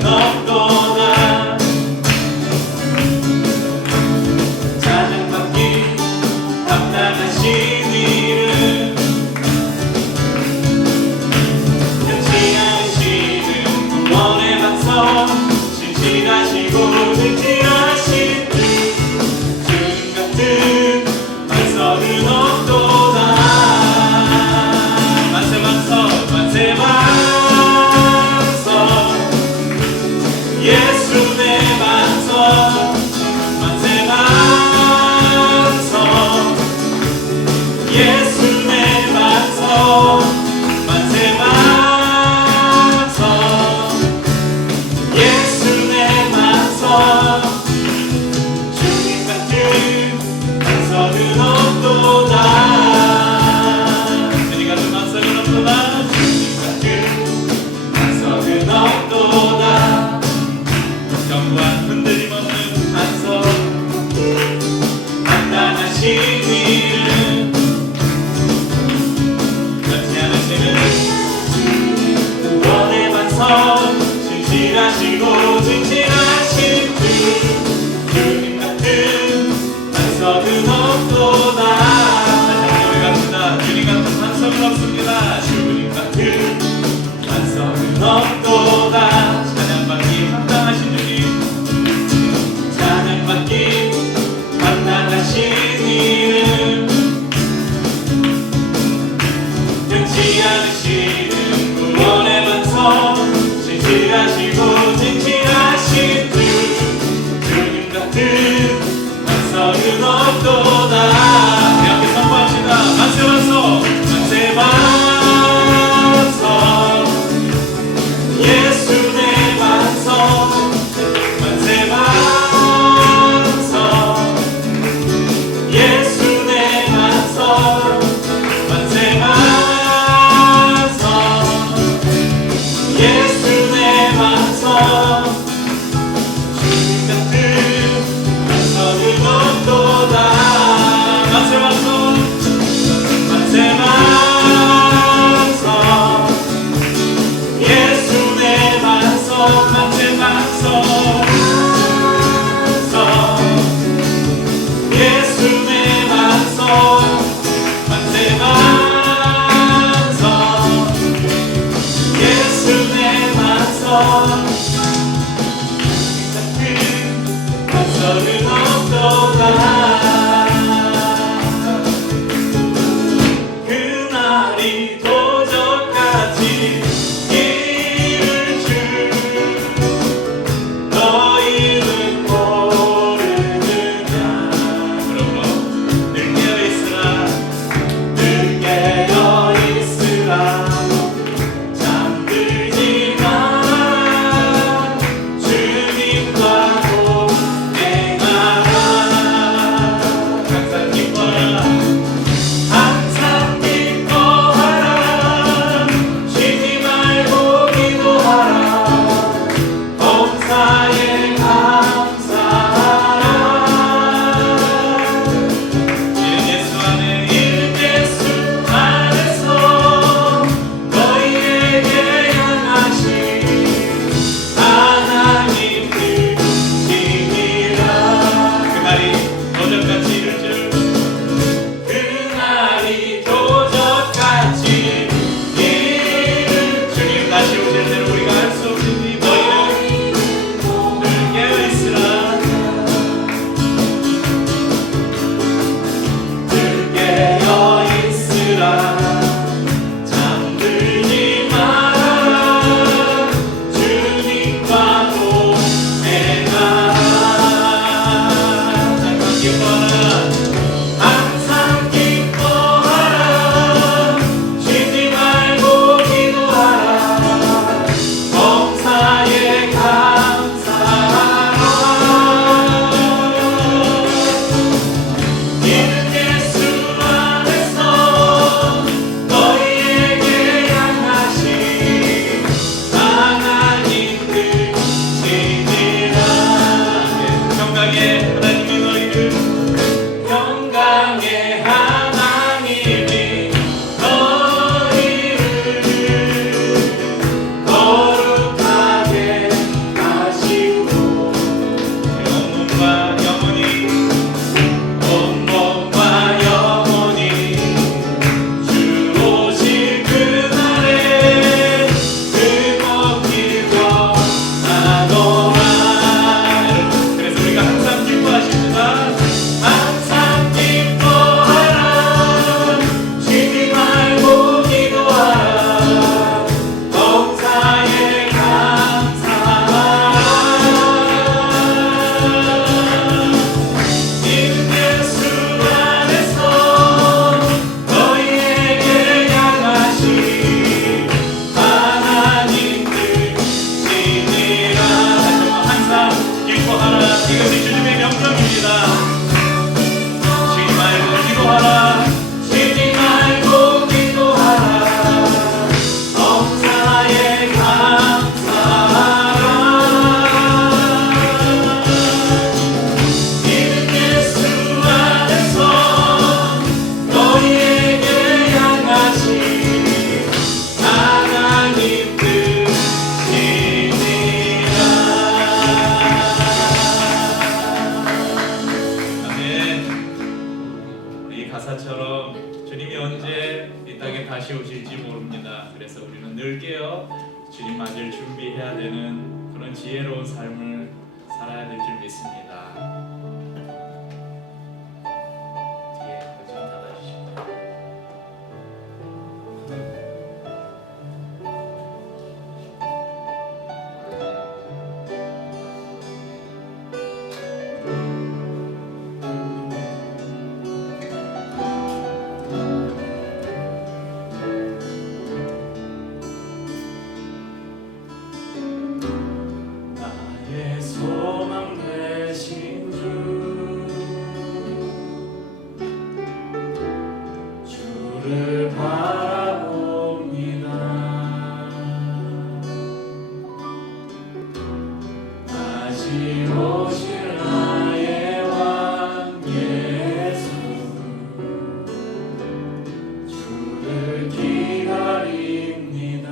없도다. 찬양받기 합당하신 이름, 변치 않으시는 구원의 반석, 신실하시고 진실하신 주님 같은 반석은 없도다. 만세 반석, 만세 반석, 예수 내 반석, 만세 반석, 예수 내 반석, 만세 반석, 예수 내 반석, 주님 같은 반석은 없도다. 주님 같은 반석은 없도다. 주님 같은 반석은 없도다. 견고한 흔들림 없는 반석, 단단하신 이름, 변치 않으시는 구원의 반석, 신실하시고 진실하신 주님 같은 반석은 없도다. 다시 우리 갑시다. 주님 같은 반석은 없습니다. 주님 같은 반석은 없도다. 찬양받기 합당하신 주님, 찬양받기 합당하신 이름, 변치 않으시는 구원의 반석, 신실하시고 진실하신 주님 같은 반석은 없도다. 우리 함께 선포합시다. 만세 반석, 만세 반석, 예수 내 반석, 만세 반석, 예수 내 반석, 만세 반석, 예수 내 반석, 주님 같은 반석은 없도다. 만세 반석, 만세 반석, 예수 내 반석, 만세 반석, 예수 내 반석, 만세 반석, 예수 내 반석, 같은 반석은 없도다. 그날이 도적같이 이를 줄 너희는 모르느냐. 그러므로 늘 깨어있으라, 늘 깨어있으라, 잠들지 마, 주님과 동행하라. 주님 맞을 준비해야 되는 그런 지혜로운 삶을 살아야 될 줄 믿습니다. 뒤에 좀 닫아주시고. 나의 소망 되신 주를 바라봅니다. 다시 오실 나의 왕 예수, 주를 기다립니다.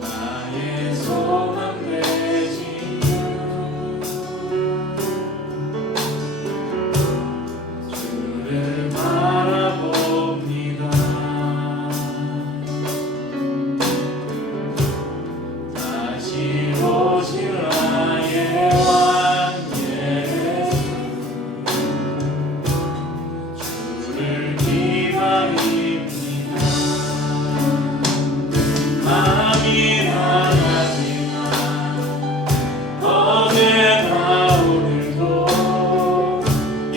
나의 소망 되신 주를 바라봅니다. 다시 오실 나의 왕 예수, 주를 기다립니다. 마음이 나가지만 어제나 오늘도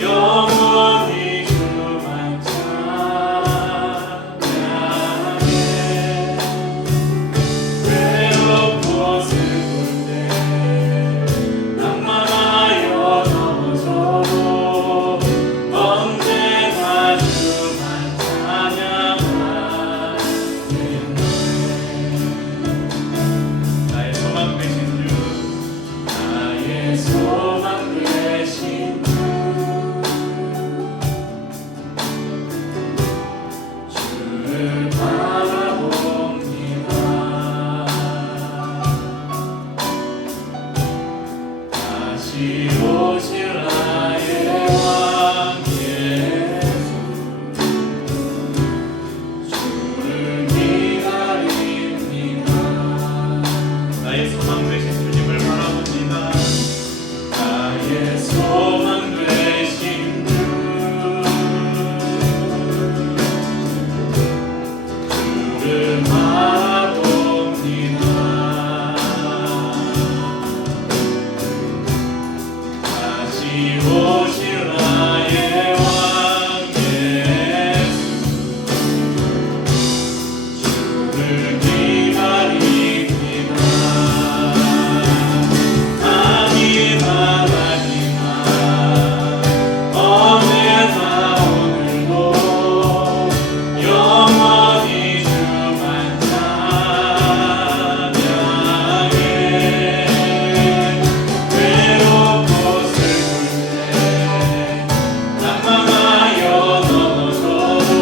영원히 주만 찬양해. 외롭고 슬플 때 낭만하여 넘어져도 언제나 주만 찬양하겠네. 나의 소망 되신 주, 나의 소망 되신 주를 바라봅니다. 다시 오실 나의 왕 예수, 주를 기다립니다. 나의 소망 되신 주님을 바라봅니다. 나의 소망 되신 주를 바라봅니다. 다시 오실 나의 왕 예수, 주를 기다립니다. 밤이 나가지만 어제나 오늘도 영원히 주만 찬양해. 외롭고 슬플 때 낭만하여 넘어져도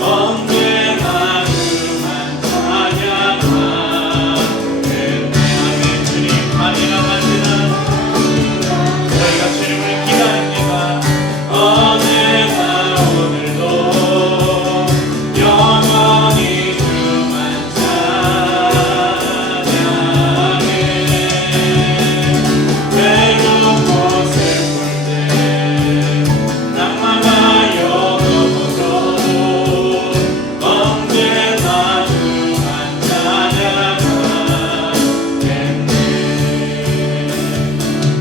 언제나 주만 찬양하겠네. 아멘. 주님 많이 나가시나 저희가 주님을 기다립니다. 어제나 오늘도 영원히 주만 찬양해. 외롭고 슬플 때 낭만하여 넘어져도 언제나 주만 찬양하겠네.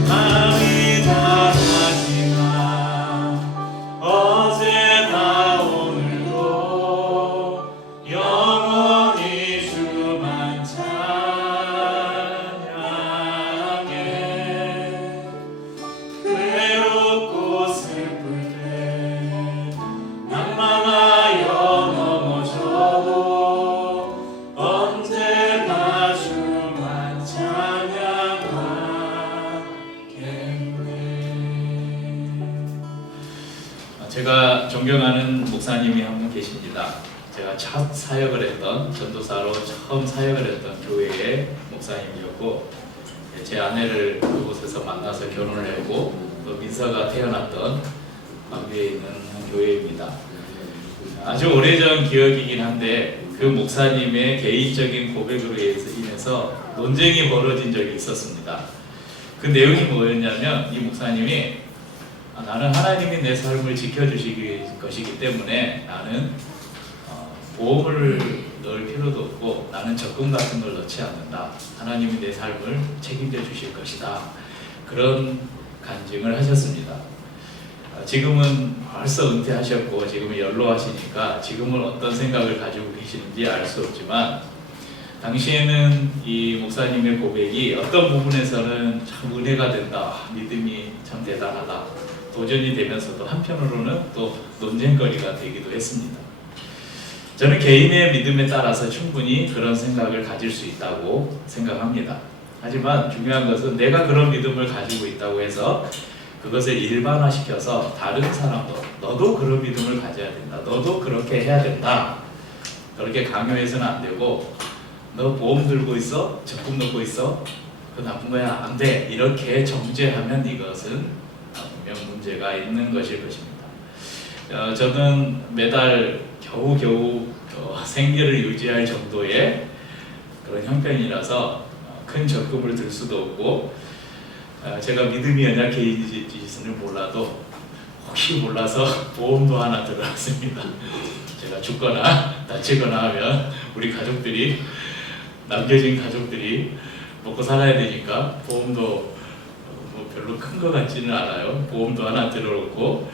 마음이 다하지만 어제나 오늘도 영원히 주만 찬양해. 외롭고 슬플 때 낭만하여 넘어져도 언제나 주만 찬양하겠네. 제가 존경하는 목사님이 한 분 계십니다. 제가 첫 사역을 했던, 전도사로 처음 사역을 했던 교회의 목사님이었고, 제 아내를 그곳에서 만나서 결혼을 했고, 또 민서가 태어났던 광주에 있는 한 교회입니다. 아주 오래전 기억이긴 한데 그 목사님의 개인적인 고백으로 인해서 논쟁이 벌어진 적이 있었습니다. 그 내용이 뭐였냐면 이 목사님이 나는 하나님이 내 삶을 지켜주실 것이기 때문에 나는 보험을 넣을 필요도 없고 나는 적금 같은 걸 넣지 않는다. 하나님이 내 삶을 책임져 주실 것이다. 그런 간증을 하셨습니다. 지금은 벌써 은퇴하셨고 지금은 연로하시니까 지금은 어떤 생각을 가지고 계시는지 알 수 없지만 당시에는 이 목사님의 고백이 어떤 부분에서는 참 은혜가 된다. 믿음이 참 대단하다. 도전이 되면서도 한편으로는 또 논쟁거리가 되기도 했습니다. 저는 개인의 믿음에 따라서 충분히 그런 생각을 가질 수 있다고 생각합니다. 하지만 중요한 것은 내가 그런 믿음을 가지고 있다고 해서 그것을 일반화시켜서 다른 사람도 너도 그런 믿음을 가져야 된다. 너도 그렇게 해야 된다. 그렇게 강요해서는 안 되고 너 보험 들고 있어? 적금 넣고 있어? 그거 나쁜 거야. 안 돼. 이렇게 정죄하면 이것은 분명 문제가 있는 것일 것입니다. 저는 매달 겨우겨우 생계를 유지할 정도의 그런 형편이라서 큰 적금을 들 수도 없고 제가 믿음이 연약해지지는 몰라도 혹시 몰라서 보험도 하나 들어왔습니다. 제가 죽거나 다치거나 하면 우리 가족들이 남겨진 가족들이 먹고 살아야 되니까 보험도 뭐 별로 큰 것 같지는 않아요. 보험도 하나 들어놓고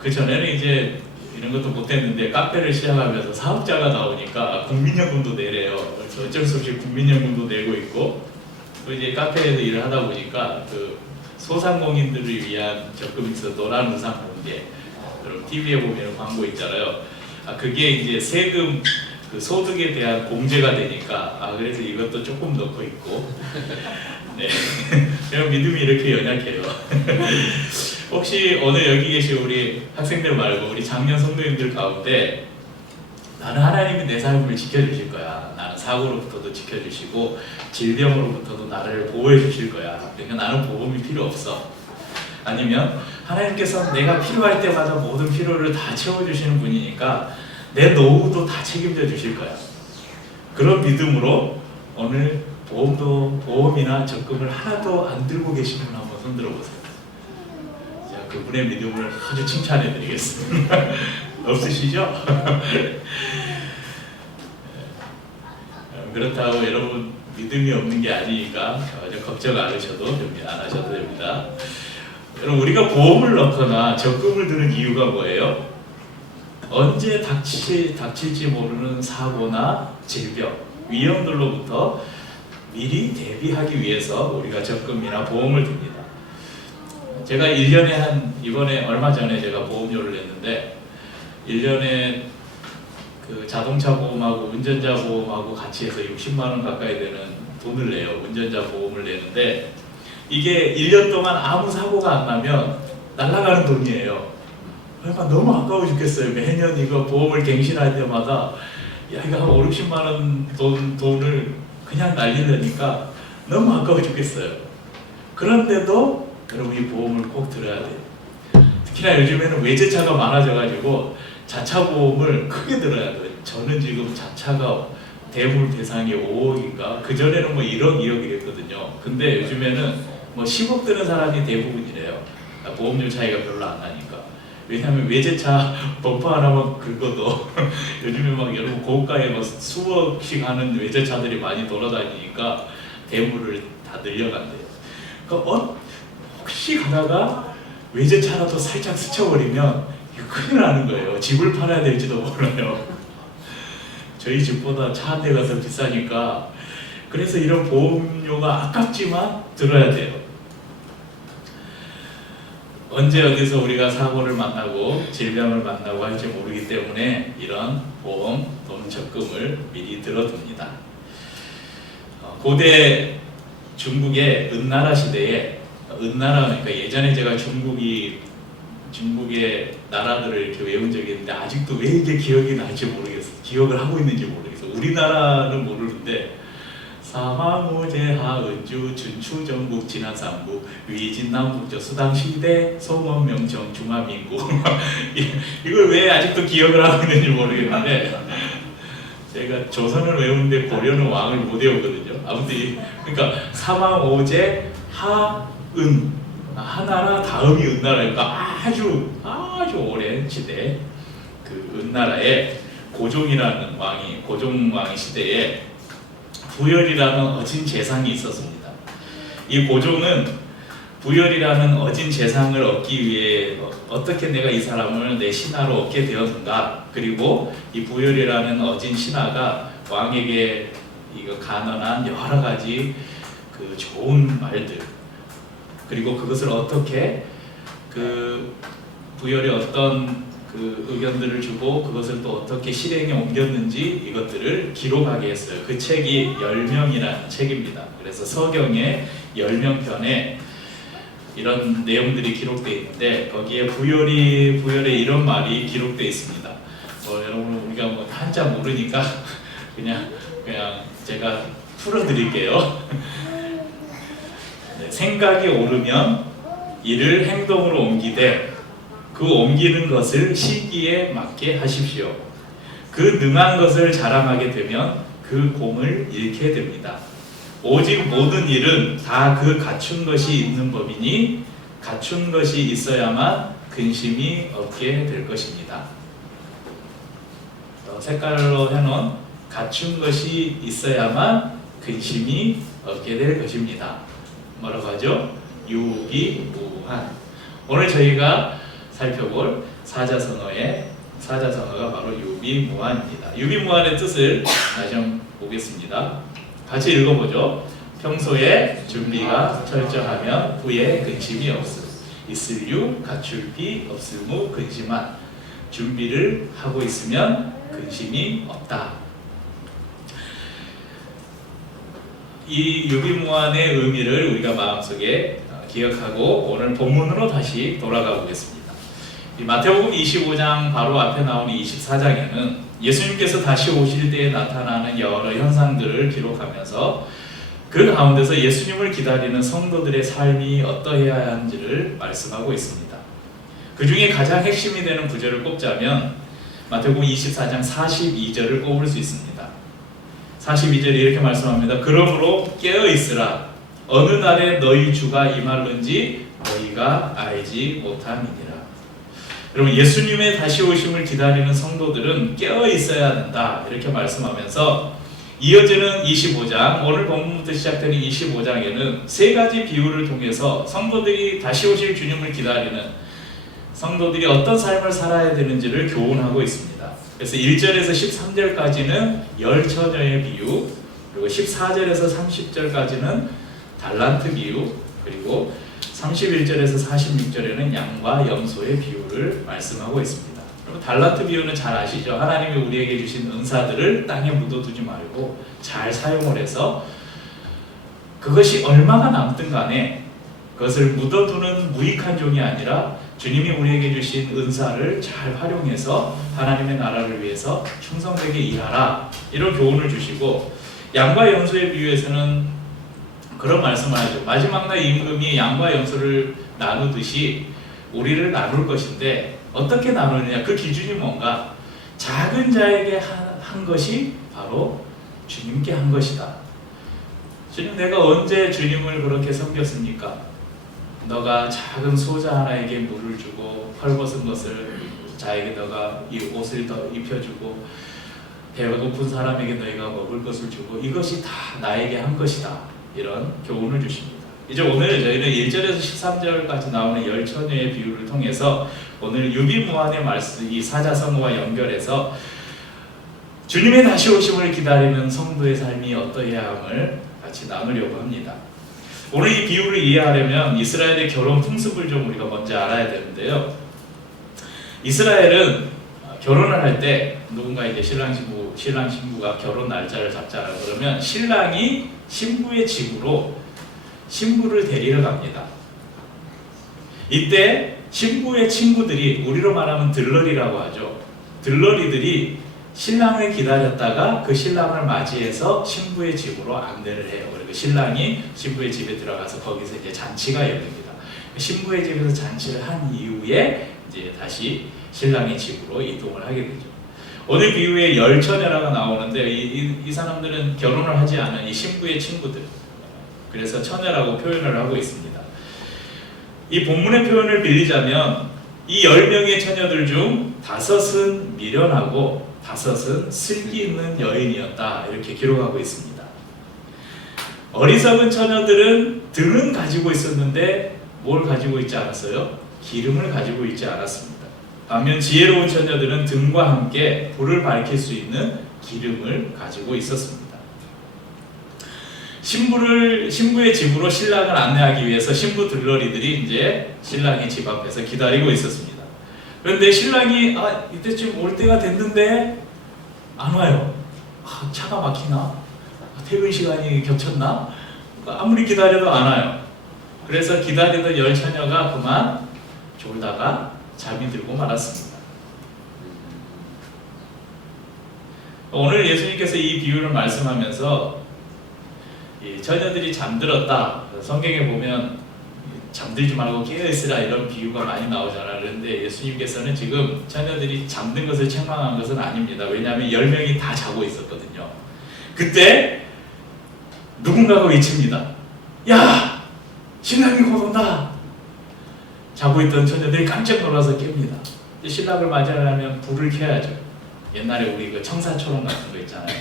그 전에는 이제 이런 것도 못했는데 카페를 시작하면서 사업자가 나오니까 국민연금도 내래요. 그래서 어쩔 수 없이 국민연금도 내고 있고 또 이제 카페에서 일을 하다 보니까 그 소상공인들을 위한 적금이 있어 노란 우산 공제 그럼 TV에 보면 광고 있잖아요. 그게 이제 세금 그 소득에 대한 공제가 되니까 그래서 이것도 조금 넣고 있고 네. 제가 믿음이 이렇게 연약해요. 혹시 오늘 여기 계신 우리 학생들 말고 우리 장년 성도님들 가운데 나는 하나님이 내 삶을 지켜주실 거야. 나는 사고로부터도 지켜주시고 질병으로부터도 나를 보호해 주실 거야. 그러니까 나는 보험이 필요 없어. 아니면 하나님께서 내가 필요할 때마다 모든 필요를 다 채워주시는 분이니까 내 노후도 다 책임져 주실 거야. 그런 믿음으로 오늘 보험이나 적금을 하나도 안 들고 계신 분 한번 손들어 보세요. 자, 그분의 믿음을 아주 칭찬해 드리겠습니다. 없으시죠? 그렇다고 여러분 믿음이 없는 게 아니니까 걱정 안 하셔도 됩니다. 여러분 우리가 보험을 넣거나 적금을 드는 이유가 뭐예요? 언제 닥칠지 모르는 사고나 질병, 위험들로부터 미리 대비하기 위해서 우리가 적금이나 보험을 듭니다. 제가 1년에 이번에 얼마 전에 제가 보험료를 냈는데 1년에 그 자동차 보험하고 운전자 보험하고 같이 해서 60만 원 가까이 되는 돈을 내요. 운전자 보험을 내는데 이게 1년 동안 아무 사고가 안 나면 날아가는 돈이에요. 그러니까 너무 아까워 죽겠어요. 매년 이거 보험을 갱신할 때마다 야 이거 한 5, 60만 원 돈을 그냥 날리려니까 너무 아까워 죽겠어요. 그런데도 여러분 이 보험을 꼭 들어야 돼요. 특히나 요즘에는 외제차가 많아져가지고 자차 보험을 크게 들어야 돼요. 저는 지금 자차가 대물 대상이 5억인가 그 전에는 뭐 1억, 2억 이랬거든요. 근데 요즘에는 뭐 10억 드는 사람이 대부분이래요. 보험료 차이가 별로 안 나니까. 왜냐하면 외제차 범퍼 하나만 긁어도 요즘에 막 여러분 고가에 막 수억씩 하는 외제차들이 많이 돌아다니니까 대물을 다 늘려간대요. 그러니까 혹시 가다가 외제차라도 살짝 스쳐버리면 이거 큰일 나는 거예요. 집을 팔아야 될지도 몰라요. 저희 집보다 차 한 대가 더 비싸니까 그래서 이런 보험료가 아깝지만 들어야 돼요. 언제 어디서 우리가 사고를 만나고 질병을 만나고 할지 모르기 때문에 이런 보험 또는 적금을 미리 들어둡니다. 고대 중국의 은나라 시대에 은나라 그러니까 예전에 제가 중국의 나라들을 이렇게 외운 적이 있는데 아직도 왜 이게 기억이 날지 모르겠어요. 기억을 하고 있는지 모르겠어요. 우리나라는 모르는데 사망우제 하은주 춘추 전국 진안삼부 위진 남북저 수당시대 송원 명청 중화민국 이걸 왜 아직도 기억을 하고 있는지 모르겠는데 제가 조선을 외우는데 고려는 왕을 못 외우거든요. 아무튼 그러니까 사망오제 하은 하나라 다음이 은나라니까 아주 오랜 시대 그 은나라에 고종이라는 왕이 고종왕 시대에 부열이라는 어진 재상이 있었습니다. 이 고종은 부열이라는 어진 재상을 얻기 위해 어떻게 내가 이 사람을 내 신하로 얻게 되었는가, 그리고 이 부열이라는 어진 신하가 왕에게 이거 간언한 여러 가지 그 좋은 말들, 그리고 그것을 어떻게 그 부열이 어떤 그 의견들을 주고 그것을 또 어떻게 실행에 옮겼는지 이것들을 기록하게 했어요. 그 책이 열명이라는 책입니다. 그래서 서경의 열명편에 이런 내용들이 기록되어 있는데 거기에 부열의 이런 말이 기록되어 있습니다. 여러분 우리가 뭐 한자 모르니까 그냥 제가 풀어드릴게요. 네, 생각이 오르면 이를 행동으로 옮기되 그 옮기는 것을 시기에 맞게 하십시오. 그 능한 것을 자랑하게 되면 그 공을 잃게 됩니다. 오직 모든 일은 다 그 갖춘 것이 있는 법이니 갖춘 것이 있어야만 근심이 없게 될 것입니다. 색깔로 해놓은 갖춘 것이 있어야만 근심이 없게 될 것입니다. 뭐라고 하죠? 유비무한. 오늘 저희가 살펴볼 사자성어가 바로 유비무한입니다. 유비무한의 뜻을 다시 한번 보겠습니다. 같이 읽어보죠. 평소에 준비가 철저하면 후에 근심이 없음. 있을 유 갖출 비 없을무 근심한. 준비를 하고 있으면 근심이 없다. 이 유비무한의 의미를 우리가 마음속에 기억하고 오늘 본문으로 다시 돌아가 보겠습니다. 이 마태복음 25장 바로 앞에 나오는 24장에는 예수님께서 다시 오실 때에 나타나는 여러 현상들을 기록하면서 그 가운데서 예수님을 기다리는 성도들의 삶이 어떠해야 하는지를 말씀하고 있습니다. 그 중에 가장 핵심이 되는 구절을 꼽자면 마태복음 24장 42절을 꼽을 수 있습니다. 42절이 이렇게 말씀합니다. 그러므로 깨어 있으라. 어느 날에 너희 주가 임할는지 너희가 알지 못함이니라. 여러분, 예수님의 다시 오심을 기다리는 성도들은 깨어 있어야 된다 이렇게 말씀하면서 이어지는 25장, 오늘 본문부터 시작되는 25장에는 세 가지 비유를 통해서 성도들이 다시 오실 주님을 기다리는 성도들이 어떤 삶을 살아야 되는지를 교훈하고 있습니다. 그래서 1절에서 13절까지는 열 처녀의 비유, 그리고 14절에서 30절까지는 달란트 비유, 그리고 31절에서 46절에는 양과 염소의 비유를 말씀하고 있습니다. 그리고 달란트 비유는 잘 아시죠? 하나님이 우리에게 주신 은사들을 땅에 묻어두지 말고 잘 사용을 해서 그것이 얼마가 남든 간에 그것을 묻어두는 무익한 종이 아니라 주님이 우리에게 주신 은사를 잘 활용해서 하나님의 나라를 위해서 충성되게 일하라, 이런 교훈을 주시고, 양과 염소의 비유에서는 그런 말씀을 하죠. 마지막 날 임금이 양과 염소를 나누듯이 우리를 나눌 것인데 어떻게 나누느냐, 그 기준이 뭔가? 작은 자에게 한 것이 바로 주님께 한 것이다. 주님, 내가 언제 주님을 그렇게 섬겼습니까? 너가 작은 소자 하나에게 물을 주고 헐벗은 것을 자에게 너가 이 옷을 더 입혀주고 배고픈 사람에게 너희가 먹을 것을 주고 이것이 다 나에게 한 것이다, 이런 교훈을 주십니다. 이제 오늘 저희는 1절에서 13절까지 나오는 열 처녀의 비유를 통해서 오늘 유비무한의 말씀, 이 사자성어와 연결해서 주님의 다시 오심을 기다리는 성도의 삶이 어떠해야 함을 같이 나누려고 합니다. 오늘 이 비유를 이해하려면 이스라엘의 결혼 풍습을 좀 우리가 먼저 알아야 되는데요. 이스라엘은 결혼을 할 때 누군가 이제 신랑 신부가 결혼 날짜를 잡자라고 그러면 신랑이 신부의 집으로 신부를 데리러 갑니다. 이때 신부의 친구들이, 우리로 말하면 들러리라고 하죠. 들러리들이 신랑을 기다렸다가 그 신랑을 맞이해서 신부의 집으로 안내를 해요. 그리고 신랑이 신부의 집에 들어가서 거기서 이제 잔치가 열립니다. 신부의 집에서 잔치를 한 이후에 이제 다시 신랑의 집으로 이동을 하게 되죠. 오늘 비유에 열처녀라고 나오는데 이 사람들은 결혼을 하지 않은 이 신부의 친구들, 그래서 처녀라고 표현을 하고 있습니다. 이 본문의 표현을 빌리자면 이 10명의 처녀들 중 5은 미련하고 5은 슬기 있는 여인이었다, 이렇게 기록하고 있습니다. 어리석은 처녀들은 등은 가지고 있었는데 뭘 가지고 있지 않았어요? 기름을 가지고 있지 않았습니다. 반면 지혜로운 처녀들은 등과 함께 불을 밝힐 수 있는 기름을 가지고 있었습니다. 신부의 집으로 신랑을 안내하기 위해서 신부 들러리들이 이제 신랑의 집 앞에서 기다리고 있었습니다. 그런데 신랑이 이때쯤 올 때가 됐는데 안 와요. 차가 막히나? 퇴근 시간이 겹쳤나? 아무리 기다려도 안 와요. 그래서 기다리던 열처녀가 그만 졸다가 잠이 들고 말았습니다. 오늘 예수님께서 이 비유를 말씀하면서 이 처녀들이 잠들었다, 성경에 보면 잠들지 말고 깨어있으라 이런 비유가 많이 나오잖아요. 그런데 예수님께서는 지금 처녀들이 잠든 것을 책망한 것은 아닙니다. 왜냐하면 10명이 다 자고 있었거든요. 그때 누군가가 외칩니다. 야! 신랑이 곧 온다! 자고 있던 처녀들이 깜짝 놀라서 깹니다. 신랑을 맞이하려면 불을 켜야죠. 옛날에 우리 그 청사초롱 같은 거 있잖아요.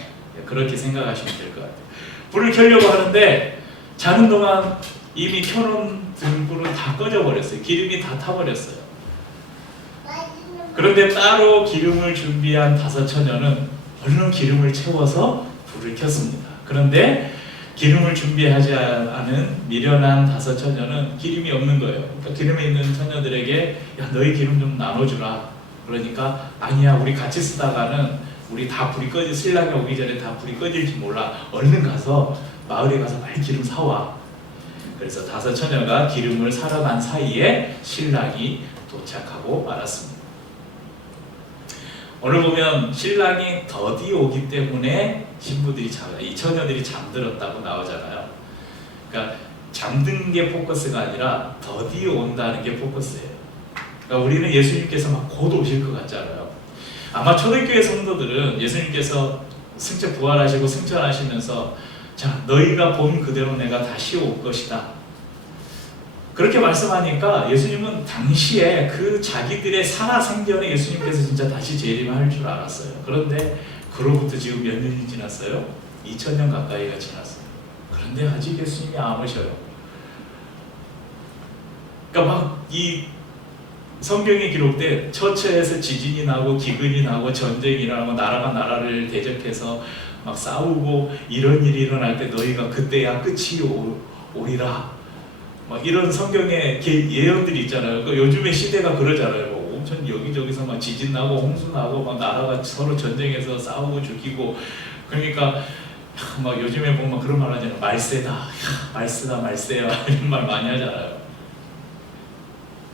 그렇게 생각하시면 될 것 같아요. 불을 켜려고 하는데 자는 동안 이미 켜놓은 등불은 다 꺼져버렸어요. 기름이 다 타버렸어요. 그런데 따로 기름을 준비한 5처녀는 얼른 기름을 채워서 불을 켰습니다. 그런데 기름을 준비하지 않은 미련한 5처녀는 기름이 없는 거예요. 그러니까 기름에 있는 처녀들에게 야, 너희 기름 좀 나눠주라. 그러니까 아니야, 우리 같이 쓰다가는 우리 다 불이 꺼질, 신랑이 오기 전에 다 불이 꺼질지 몰라. 얼른 가서 마을에 가서 빨리 기름 사와. 그래서 5처녀가 기름을 사러 간 사이에 신랑이 도착하고 말았습니다. 오늘 보면 신랑이 더디 오기 때문에 이 처녀들이 잠들었다고 나오잖아요. 그러니까 잠든 게 포커스가 아니라 더디 온다는 게 포커스예요. 그러니까 우리는 예수님께서 막 곧 오실 것 같잖아요. 아마 초대교회 성도들은 예수님께서 승천 부활하시고 승천하시면서 자, 너희가 본 그대로 내가 다시 올 것이다, 그렇게 말씀하니까 예수님은 당시에 그 자기들의 살아생전에 예수님께서 진짜 다시 재림할 줄 알았어요. 그런데 그로부터 지금 몇 년이 지났어요? 2000년 가까이가 지났어요. 그런데 아직 예수님이 안 오셔요. 그러니까 막 이 성경에 기록된 처처에서 지진이 나고 기근이 나고 전쟁이 일어나고 나라가 나라를 대적해서 막 싸우고 이런 일이 일어날 때 너희가 그때야 끝이 오리라, 막 이런 성경의 예언들이 있잖아요. 그러니까 요즘의 시대가 그러잖아요. 뭐 엄청 여기저기서 막 지진 나고 홍수 나고 막 나라가 서로 전쟁해서 싸우고 죽이고, 그러니까 막 요즘에 보면 그런 말 하잖아요. 말세다, 말세다, 말세야 이런 말 많이 하잖아요.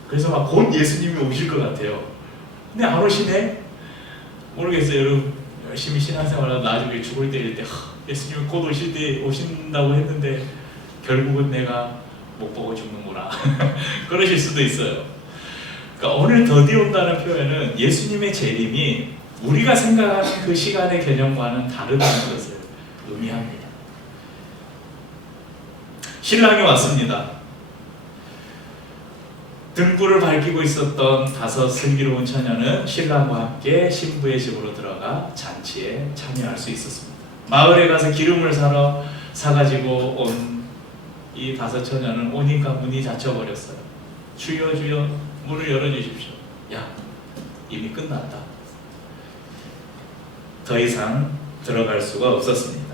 그래서 막 곧 예수님이 오실 것 같아요. 근데 안 오시네? 모르겠어요. 여러분 열심히 신앙생활하다 나중에 죽을 때일 때 예수님이 곧 오신다고 했는데 결국은 내가 못 보고 죽는구나 그러실 수도 있어요. 그러니까 오늘 더디 온다는 표현은 예수님의 재림이 우리가 생각하는 그 시간의 개념과는 다르다는 것을 의미합니다. 신랑이 왔습니다. 등불을 밝히고 있었던 5 슬기로운 처녀는 신랑과 함께 신부의 집으로 들어가 잔치에 참여할 수 있었습니다. 마을에 가서 기름을 사가지고 온 이 5 처녀는 오니까 문이 닫혀버렸어요. 주여 주여 문을 열어주십시오. 야, 이미 끝났다. 더 이상 들어갈 수가 없었습니다.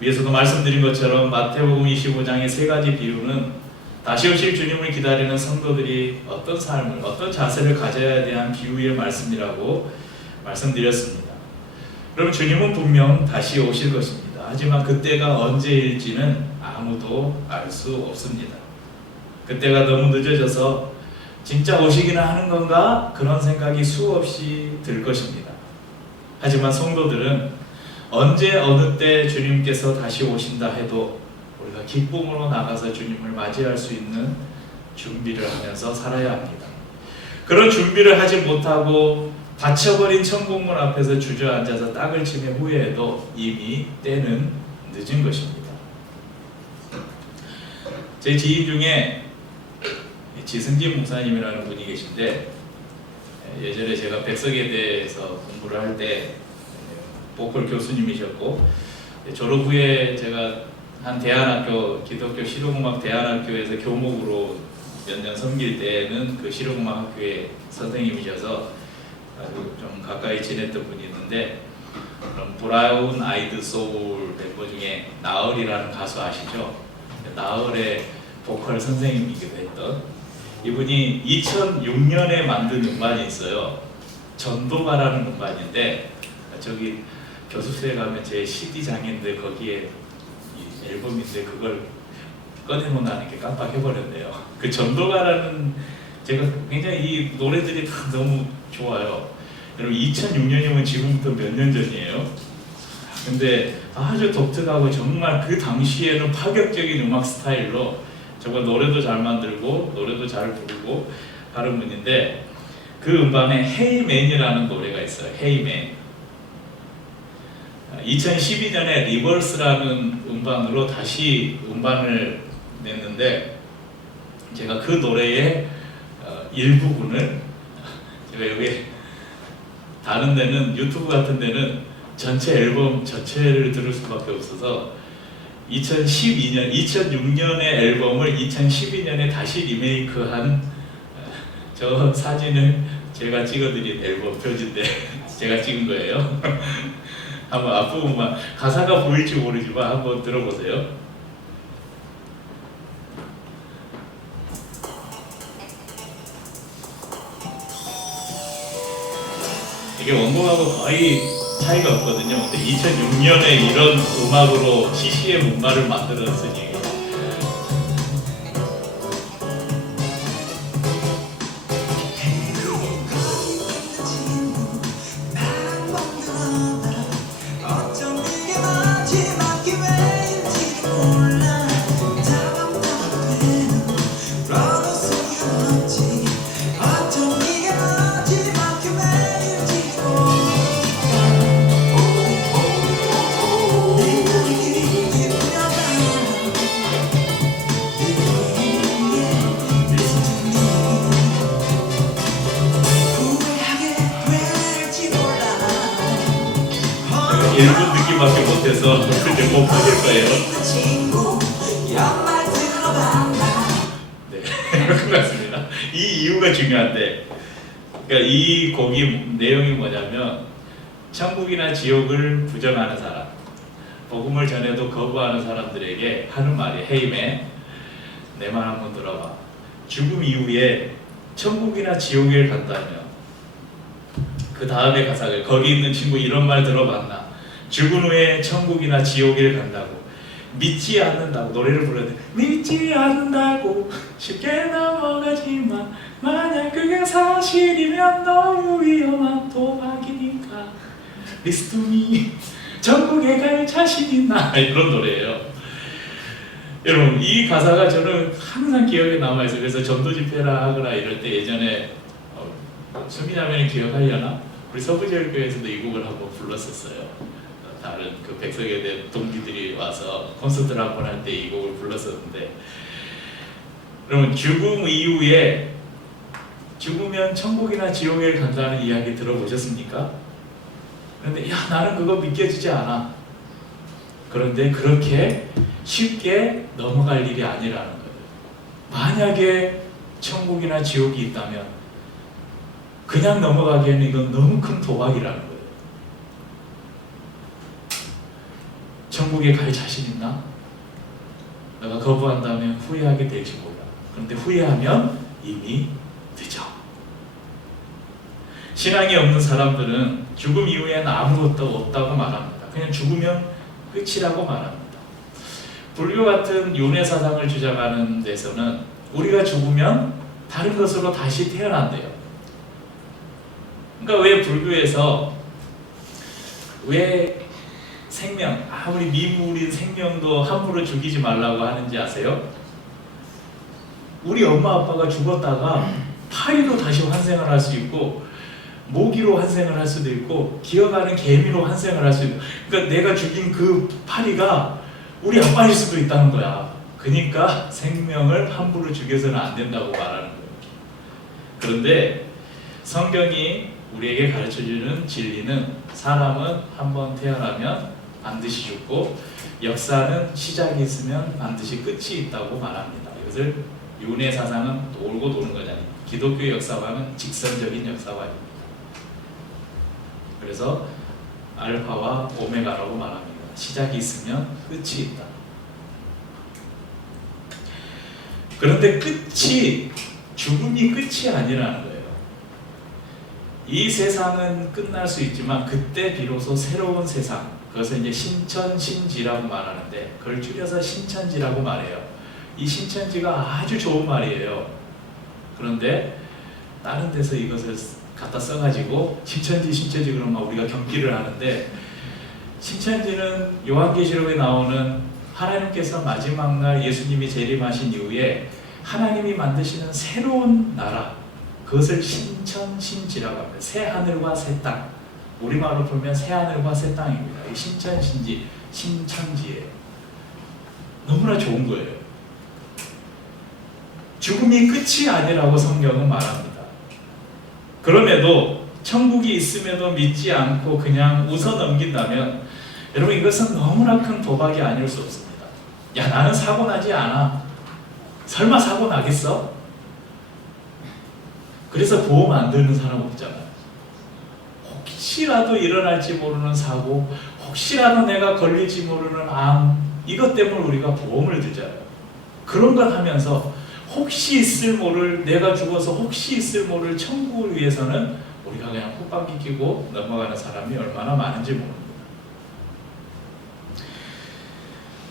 위에서도 말씀드린 것처럼 마태복음 25장의 3가지 비유는 다시 오실 주님을 기다리는 성도들이 어떤 삶을, 어떤 자세를 가져야 대한 비유의 말씀이라고 말씀드렸습니다. 그럼 주님은 분명 다시 오실 것입니다. 하지만 그때가 언제일지는 아무도 알 수 없습니다. 그때가 너무 늦어져서 진짜 오시기나 하는 건가? 그런 생각이 수없이 들 것입니다. 하지만 성도들은 언제 어느 때 주님께서 다시 오신다 해도 우리가 기쁨으로 나가서 주님을 맞이할 수 있는 준비를 하면서 살아야 합니다. 그런 준비를 하지 못하고 닫혀버린 천국문 앞에서 주저앉아서 딱을 치며 후회해도 이미 때는 늦은 것입니다. 제 지인 중에 지승진 목사님이라는 분이 계신데, 예전에 제가 백석예대에서 공부를 할 때 보컬 교수님이셨고, 졸업 후에 제가 한 대안학교, 기독교 실용음악 대안학교에서 교목으로 몇 년 섬길 때는 그 실용음악 학교의 선생님이셔서 아주 좀 가까이 지냈던 분이 있는데, 그럼 브라운 아이드 소울 멤버 중에 나얼이라는 가수 아시죠? 나얼의 보컬 선생님이기도 했던 이분이 2006년에 만든 음반이 있어요. 전도가라는 음반인데, 저기 교습소에 가면 제 CD장인데 거기에 이 앨범인데 그걸 꺼내놓는다는 게 깜빡해버렸네요. 그 전도가라는, 제가 굉장히 이 노래들이 다 너무 좋아요. 여러분 2006년이면 지금부터 몇 년 전이에요. 근데 아주 독특하고 정말 그 당시에는 파격적인 음악 스타일로 정말 노래도 잘 만들고 노래도 잘 부르고 하는 분인데, 그 음반에 헤이맨이라는 노래가 있어요. 헤이맨. 2012년에 리버스라는 음반으로 다시 음반을 냈는데, 제가 그 노래의 일부분을, 제가 여기 다른 데는 유튜브 같은 데는 전체 앨범 전체를 들을 수밖에 없어서 2006년의 앨범을 2012년에 다시 리메이크한 저 사진을 제가 찍어드린 앨범 표지인데 제가 찍은 거예요. 한번 앞부분만, 가사가 보일지 모르지만 한번 들어보세요. 이게 원곡하고 거의 차이가 없거든요. 근데 2006년에 이런 음악으로 CCM 음악을 만들었으니 일본 느낌밖에 못해서 그때 못 하실 거예요. 네, 그렇습니다. 이 이유가 중요한데, 그러니까 이 곡이 내용이 뭐냐면, 천국이나 지옥을 부정하는 사람, 복음을 전해도 거부하는 사람들에게 하는 말이, 헤이맨, 내 말 한번 들어봐. 죽음 이후에 천국이나 지옥에 간다면, 그 다음에 가사가, 거기 있는 친구 이런 말 들어봤나? 죽은 후에 천국이나 지옥에 간다고, 믿지 않는다고, 노래를 부르는데 믿지 않는다고 쉽게 넘어가지만 만약 그게 사실이면 너무 위험한 도박이니까 리스트미 천국에 갈 자신 있나, 이런 노래예요. 여러분 이 가사가 저는 항상 기억에 남아있어요. 그래서 전도 집회라 하거나 이럴 때 예전에 수미자매는 기억하려나? 우리 서부제일교회에서도 이 곡을 한번 불렀었어요. 다른 그 백석예대 동기들이 와서 콘서트를 한번 할 때 이 곡을 불렀었는데, 그러면 죽음 이후에 죽으면 천국이나 지옥에 간다는 이야기 들어보셨습니까? 그런데 야, 나는 그거 믿겨지지 않아. 그런데 그렇게 쉽게 넘어갈 일이 아니라는 거예요. 만약에 천국이나 지옥이 있다면 그냥 넘어가기에는 이건 너무 큰 도박이라는 거예요. 천국에 갈 자신 있나? 내가 거부한다면 후회하게 될지 몰라. 그런데 후회하면 이미 늦어. 신앙이 없는 사람들은 죽음 이후에는 아무것도 없다고 말합니다. 그냥 죽으면 끝이라고 말합니다. 불교 같은 윤회 사상을 주장하는 데서는 우리가 죽으면 다른 것으로 다시 태어난대요. 그러니까 왜 불교에서 왜 생명, 아무리 미물인 생명도 함부로 죽이지 말라고 하는지 아세요? 우리 엄마 아빠가 죽었다가 파리로 다시 환생을 할 수 있고, 모기로 환생을 할 수도 있고, 기어가는 개미로 환생을 할 수 있고, 그러니까 내가 죽인 그 파리가 우리 아빠일 수도 있다는 거야. 그러니까 생명을 함부로 죽여서는 안 된다고 말하는 거예요. 그런데 성경이 우리에게 가르쳐주는 진리는, 사람은 한번 태어나면 반드시 죽고 역사는 시작이 있으면 반드시 끝이 있다고 말합니다. 이것을 윤회 사상은 돌고 도는 거잖아요. 기독교 역사관은 직선적인 역사관입니다. 그래서 알파와 오메가라고 말합니다. 시작이 있으면 끝이 있다. 그런데 죽음이 끝이 아니라는 거예요. 이 세상은 끝날 수 있지만 그때 비로소 새로운 세상, 그것을 이제 신천신지라고 말하는데, 그걸 줄여서 신천지라고 말해요. 이 신천지가 아주 좋은 말이에요. 그런데 다른 데서 이것을 갖다 써가지고 신천지 그러면 우리가 경기를 하는데, 신천지는 요한계시록에 나오는 하나님께서 마지막 날 예수님이 재림하신 이후에 하나님이 만드시는 새로운 나라, 그것을 신천신지라고 합니다. 새 하늘과 새 땅, 우리말로 보면 새 하늘과 새 땅입니다. 이 신천신지, 신천지예요. 너무나 좋은 거예요. 죽음이 끝이 아니라고 성경은 말합니다. 그럼에도 천국이 있음에도 믿지 않고 그냥 웃어 넘긴다면, 여러분, 이것은 너무나 큰 도박이 아닐 수 없습니다. 야, 나는 사고 나지 않아. 설마 사고 나겠어? 그래서 보험 안 드는 사람 없잖아요. 혹시라도 일어날지 모르는 사고, 혹시라도 내가 걸릴지 모르는 암, 이것 때문에 우리가 보험을 들잖아요. 그런 걸 하면서 혹시 있을 모를, 내가 죽어서 혹시 있을 모를 천국을 위해서는 우리가 그냥 콧방귀 끼고 넘어가는 사람이 얼마나 많은지 모릅니다.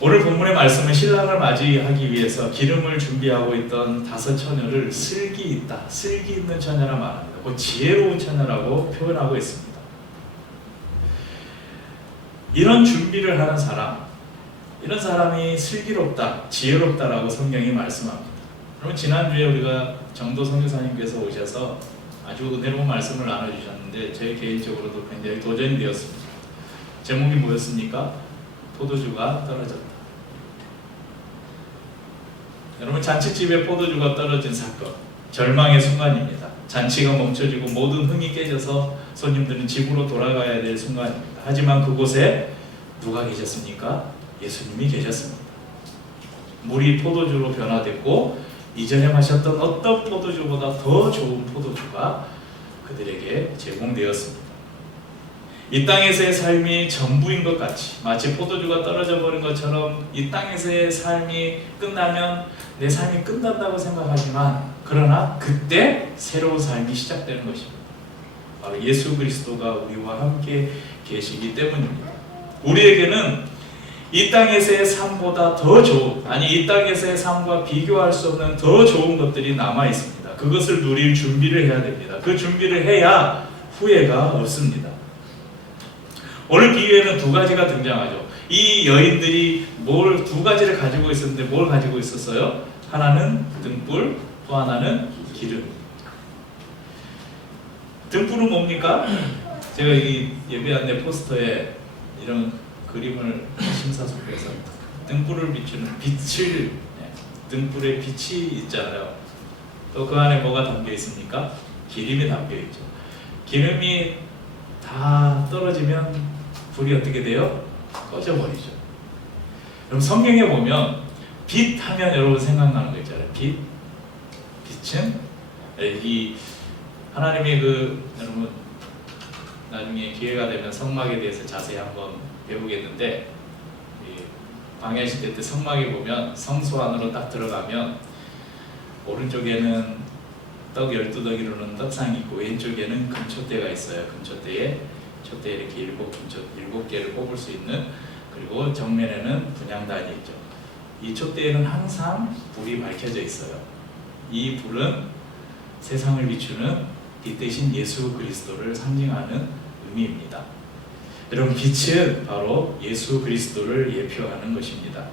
오늘 본문의 말씀은 신랑을 맞이하기 위해서 기름을 준비하고 있던 5 처녀를 슬기 있다, 슬기 있는 처녀라 말합니다. 그 지혜로운 처녀라고 표현하고 있습니다. 이런 준비를 하는 사람, 이런 사람이 슬기롭다, 지혜롭다라고 성경이 말씀합니다. 그럼 지난주에 우리가 정도 선교사님께서 오셔서 아주 은혜로운 말씀을 나눠주셨는데, 제 개인적으로도 굉장히 도전이 되었습니다. 제목이 뭐였습니까? 포도주가 떨어졌다. 여러분, 잔치집에 포도주가 떨어진 사건, 절망의 순간입니다. 잔치가 멈춰지고 모든 흥이 깨져서 손님들은 집으로 돌아가야 될 순간입니다. 하지만 그곳에 누가 계셨습니까? 예수님이 계셨습니다. 물이 포도주로 변화됐고, 이전에 마셨던 어떤 포도주보다 더 좋은 포도주가 그들에게 제공되었습니다. 이 땅에서의 삶이 전부인 것 같이, 마치 포도주가 떨어져 버린 것처럼 이 땅에서의 삶이 끝나면 내 삶이 끝난다고 생각하지만, 그러나 그때 새로운 삶이 시작되는 것입니다. 바로 예수 그리스도가 우리와 함께 계시기 때문입니다. 우리에게는 이 땅에서의 삶보다 더 좋은, 아니 이 땅에서의 삶과 비교할 수 없는 더 좋은 것들이 남아 있습니다. 그것을 누릴 준비를 해야 됩니다. 그 준비를 해야 후회가 없습니다. 오늘 비유에는 2가지가 등장하죠. 이 여인들이 2가지를 가지고 있었는데 뭘 가지고 있었어요? 하나는 등불, 또 하나는 기름. 등불은 뭡니까? 제가 이 예배 안내 포스터에 이런 그림을 심사숙고해서 등불을 비추는 빛을, 등불에 빛이 있잖아요. 또 그 안에 뭐가 담겨 있습니까? 기름이 담겨 있죠. 기름이 다 떨어지면 불이 어떻게 돼요? 꺼져버리죠. 그럼 성경에 보면 빛 하면 여러분 생각나는 거 있잖아요. 빛은 이 하나님의 여러분 나중에 기회가 되면 성막에 대해서 자세히 한번 배우겠는데, 광야시대 때 성막에 보면 성소 안으로 딱 들어가면 오른쪽에는 떡 12덩이로는 떡상이 있고, 왼쪽에는 금촛대가 있어요. 금촛대에 촛대 이렇게 7개를 꼽을 수 있는, 그리고 정면에는 분향단이 있죠. 이 촛대에는 항상 불이 밝혀져 있어요. 이 불은 세상을 비추는 빛 대신 예수 그리스도를 상징하는 의미입니다. 여러분, 빛은 바로 예수 그리스도를 예표하는 것입니다.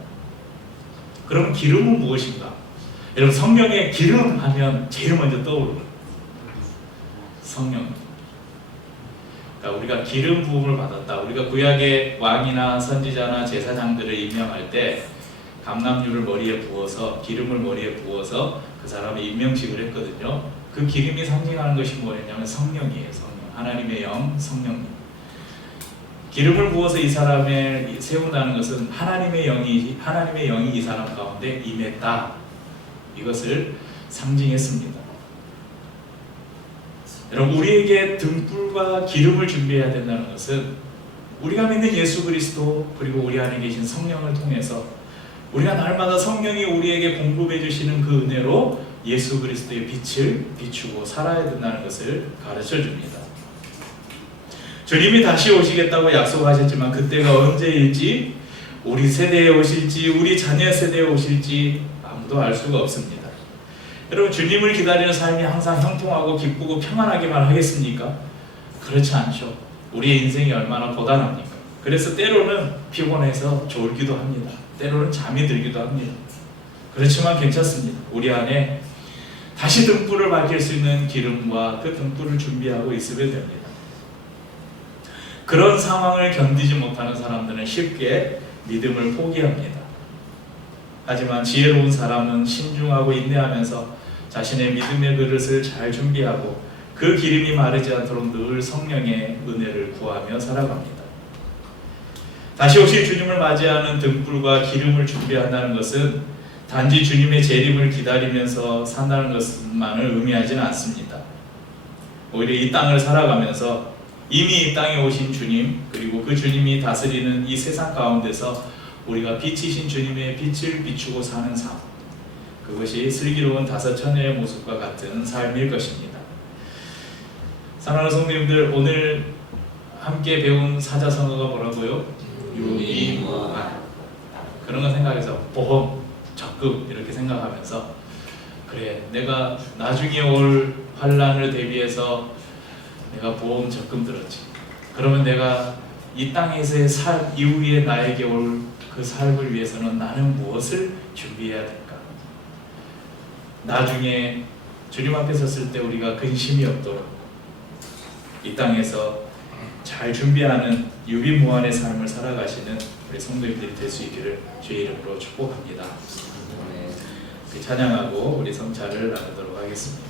그럼 기름은 무엇인가? 여러분, 성령의 기름 하면 제일 먼저 떠오르는 성령. 그러니까 우리가 기름 부음을 받았다. 우리가 구약의 왕이나 선지자나 제사장들을 임명할 때 감람유를 머리에 부어서, 기름을 머리에 부어서 그 사람의 임명식을 했거든요. 그 기름이 상징하는 것이 뭐였냐면 성령이에요. 성령. 하나님의 영, 성령님. 기름을 부어서 이 사람을 세운다는 것은 하나님의 영이 이 사람 가운데 임했다. 이것을 상징했습니다. 여러분, 우리에게 등불과 기름을 준비해야 된다는 것은 우리가 믿는 예수 그리스도, 그리고 우리 안에 계신 성령을 통해서 우리가 날마다 성령이 우리에게 공급해 주시는 그 은혜로 예수 그리스도의 빛을 비추고 살아야 된다는 것을 가르쳐 줍니다. 주님이 다시 오시겠다고 약속하셨지만 그때가 언제일지, 우리 세대에 오실지, 우리 자녀 세대에 오실지 아무도 알 수가 없습니다. 여러분, 주님을 기다리는 삶이 항상 형통하고 기쁘고 평안하기만 하겠습니까? 그렇지 않죠. 우리의 인생이 얼마나 고단합니까? 그래서 때로는 피곤해서 졸기도 합니다. 때로는 잠이 들기도 합니다. 그렇지만 괜찮습니다. 우리 안에 다시 등불을 밝힐 수 있는 기름과 그 등불을 준비하고 있으면 됩니다. 그런 상황을 견디지 못하는 사람들은 쉽게 믿음을 포기합니다. 하지만 지혜로운 사람은 신중하고 인내하면서 자신의 믿음의 그릇을 잘 준비하고 그 기름이 마르지 않도록 늘 성령의 은혜를 구하며 살아갑니다. 다시 오실 주님을 맞이하는 등불과 기름을 준비한다는 것은 단지 주님의 재림을 기다리면서 산다는 것만을 의미하지는 않습니다. 오히려 이 땅을 살아가면서 이미 이 땅에 오신 주님, 그리고 그 주님이 다스리는 이 세상 가운데서 우리가 빛이신 주님의 빛을 비추고 사는 삶, 그것이 슬기로운 다섯 처녀의 모습과 같은 삶일 것입니다. 사랑하는 성도님들, 오늘 함께 배운 사자성어가 뭐라고요? 유의무한. 그런 거 생각해서 보험, 적금 이렇게 생각하면서, 그래, 내가 나중에 올 환란을 대비해서 내가 보험 적금 들었지. 그러면 내가 이 땅에서의 삶 이후에 나에게 올 그 삶을 위해서는 나는 무엇을 준비해야 될까? 나중에 주님 앞에 섰을 때 우리가 근심이 없도록 이 땅에서 잘 준비하는 유비무환의 삶을 살아가시는 우리 성도님들이 될 수 있기를 주의 이름으로 축복합니다. 찬양하고 우리 성찬을 나누도록 하겠습니다.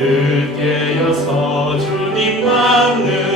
늘 깨어서 주님 만나